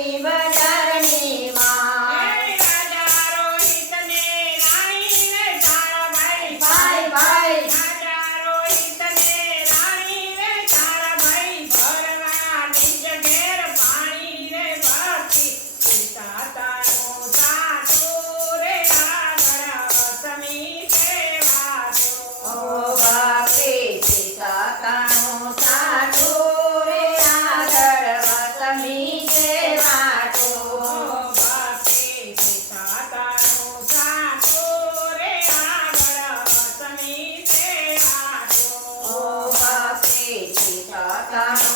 Amen. さい。